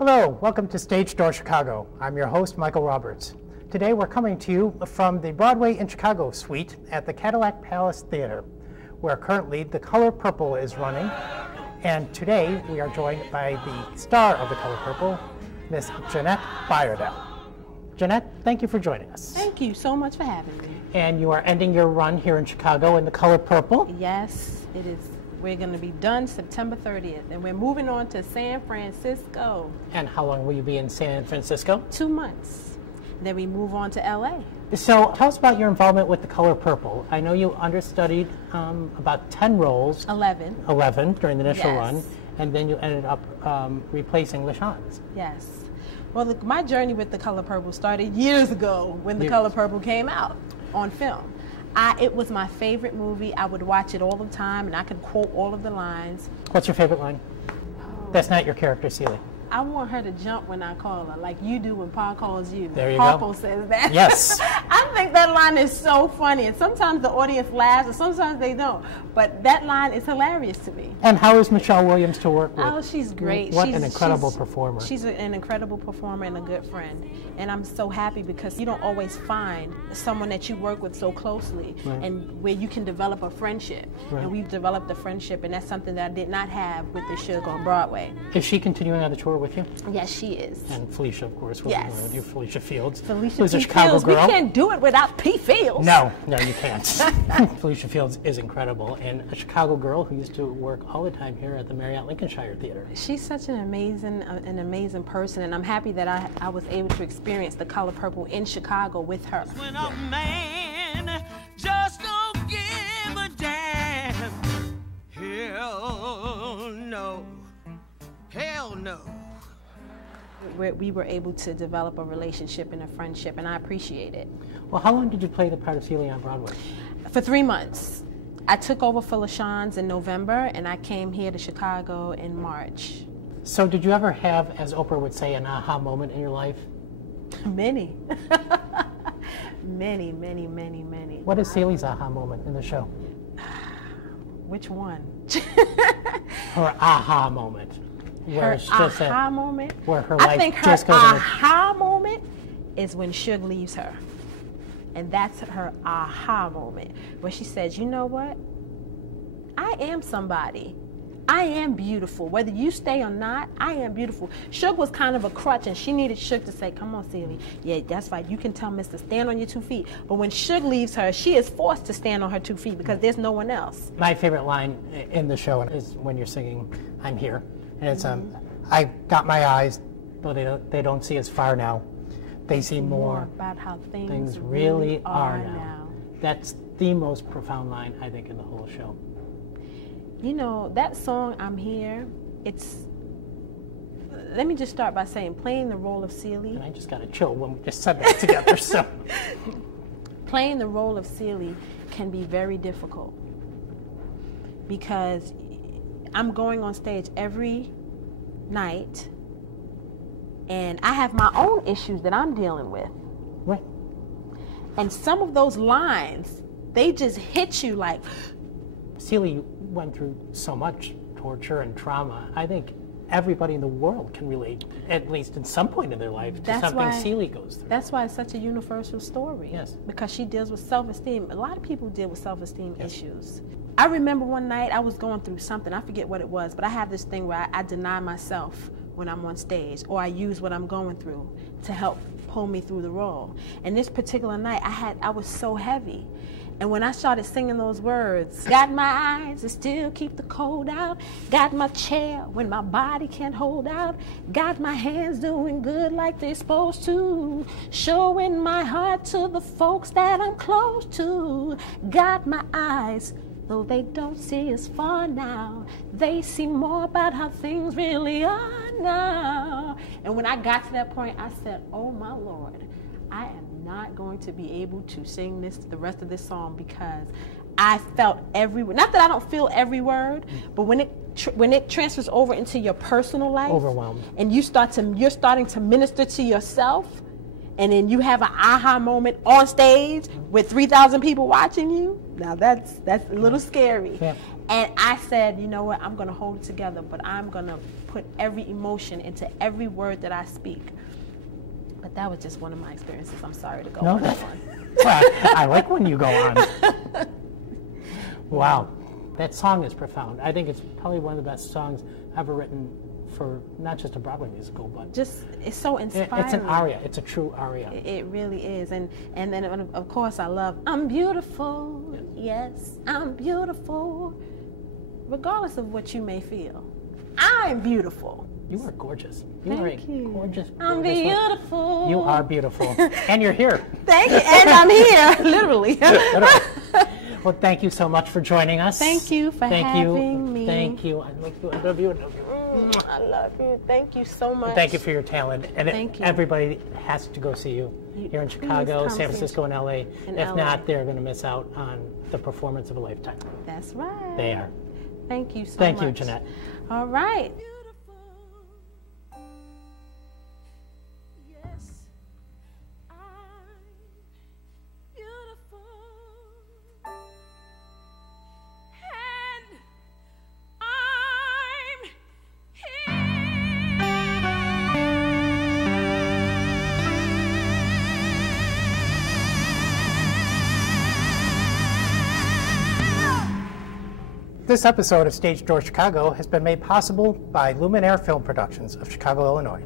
Hello, welcome to Stage Door Chicago. I'm your host, Michael Roberts. Today we're coming to you from the Broadway in Chicago suite at the Cadillac Palace Theater, where currently The Color Purple is running. And today we are joined by the star of The Color Purple, Miss Jeannette Bayardelle. Jeannette, thank you for joining us. Thank you so much for having me. And you are ending your run here in Chicago in The Color Purple. Yes, it is. We're going to be done September 30th, and we're moving on to San Francisco. And how long will you be in San Francisco? 2 months. Then we move on to LA. So tell us about your involvement with The Color Purple. I know you understudied about 10 roles. 11. 11 during the initial Yes. run, and then you ended up replacing LaShawne's. Yes. Well, my journey with The Color Purple started years ago when The Color Purple came out on film. It was my favorite movie. I would watch it all the time, and I could quote all of the lines. What's your favorite line? That's not your character, Celie. I want her to jump when I call her, like you do when Pa calls you. There you Papa go. says that. Yes. I think that line is so funny, and sometimes the audience laughs, and sometimes they don't. But that line is hilarious to me. And how is Michelle Williams to work with? Oh, she's great. What an incredible performer. She's an incredible performer and a good friend. And I'm so happy because you don't always find someone that you work with so closely and where you can develop a friendship. Right. And we've developed a friendship, and that's something that I did not have with the Suge on Broadway. Is she continuing on the tour with you? Yes, she is. And Felicia, of course, will be with you, Felicia Fields. Felicia who's a P. Chicago Fields. girl. We can't do it without P. Fields. No, you can't. Felicia Fields is incredible, and a Chicago girl who used to work all the time here at the Marriott Lincolnshire Theater. She's such an amazing person, and I'm happy that I was able to experience The Color Purple in Chicago with her. When a man just don't give a damn. Hell no. Hell no. We were able to develop a relationship and a friendship, and I appreciate it. Well, how long did you play the part of Celie on Broadway? For 3 months. I took over for LaShawne's in November, and I came here to Chicago in March. So did you ever have, as Oprah would say, an aha moment in your life? Many. many, many, many, many. What is Celie's aha moment in the show? Which one? Her aha moment. Her aha moment? Where her I life think her just goes aha moment is when Suge leaves her. And that's her aha moment, where she says, you know what? I am somebody. I am beautiful. Whether you stay or not, I am beautiful. Suge was kind of a crutch, and she needed Suge to say, come on, Celie. Yeah, that's right. You can tell Mister stand on your 2 feet. But when Suge leaves her, she is forced to stand on her 2 feet because there's no one else. My favorite line in the show is when you're singing, I'm here. And it's, I got my eyes, though they don't see as far now. They see more about how things really are now. That's the most profound line, I think, in the whole show. You know, that song, I'm Here, let me just start by saying, playing the role of Celie. And I just got a chill when we just said that together, so. Playing the role of Celie can be very difficult because I'm going on stage every night and I have my own issues that I'm dealing with. Right. And some of those lines, they just hit you like. Celie went through so much torture and trauma. I think everybody in the world can relate, at least in some point in their life, to something Celie goes through. That's why it's such a universal story. Yes. Because she deals with self-esteem. A lot of people deal with self-esteem issues. I remember one night I was going through something. I forget what it was, but I have this thing where I deny myself when I'm on stage, or I use what I'm going through to help pull me through the role. And this particular night, I was so heavy. And when I started singing those words, got my eyes to still keep the cold out, got my chair when my body can't hold out, got my hands doing good like they're supposed to, showing my heart to the folks that I'm close to, got my eyes, though they don't see as far now, they see more about how things really are now. And when I got to that point, I said, oh my Lord, I am not going to be able to sing the rest of this song because I felt every word. Not that I don't feel every word, but when it transfers over into your personal life, overwhelmed, and you're starting to minister to yourself, and then you have an aha moment on stage with 3,000 people watching you. Now that's a little scary. Yeah. And I said, you know what, I'm going to hold it together, but I'm going to put every emotion into every word that I speak. But that was just one of my experiences. I'm sorry to go on that one. Well, I like when you go on. Wow. That song is profound. I think it's probably one of the best songs ever written for not just a Broadway musical, but just, it's so inspiring. It's an aria. It's a true aria. It really is. And then, of course, I love, I'm beautiful. Yes, I'm beautiful. Regardless of what you may feel, I'm beautiful. You are gorgeous. Thank you. Gorgeous. I'm beautiful. You are beautiful. And you're here. Thank you. And I'm here, literally. Well, thank you so much for joining us. Thank you for having me. Thank you. I love you. I love you. I love you. I love you. Thank you so much. And thank you for your talent. And Thank you. Everybody has to go see you here in Chicago, San Francisco, and LA. If not, they're going to miss out on the performance of a lifetime. That's right. They are. Thank you so much. Thank you, Jeanette. All right. This episode of Stage Door Chicago has been made possible by Luminaire Film Productions of Chicago, Illinois.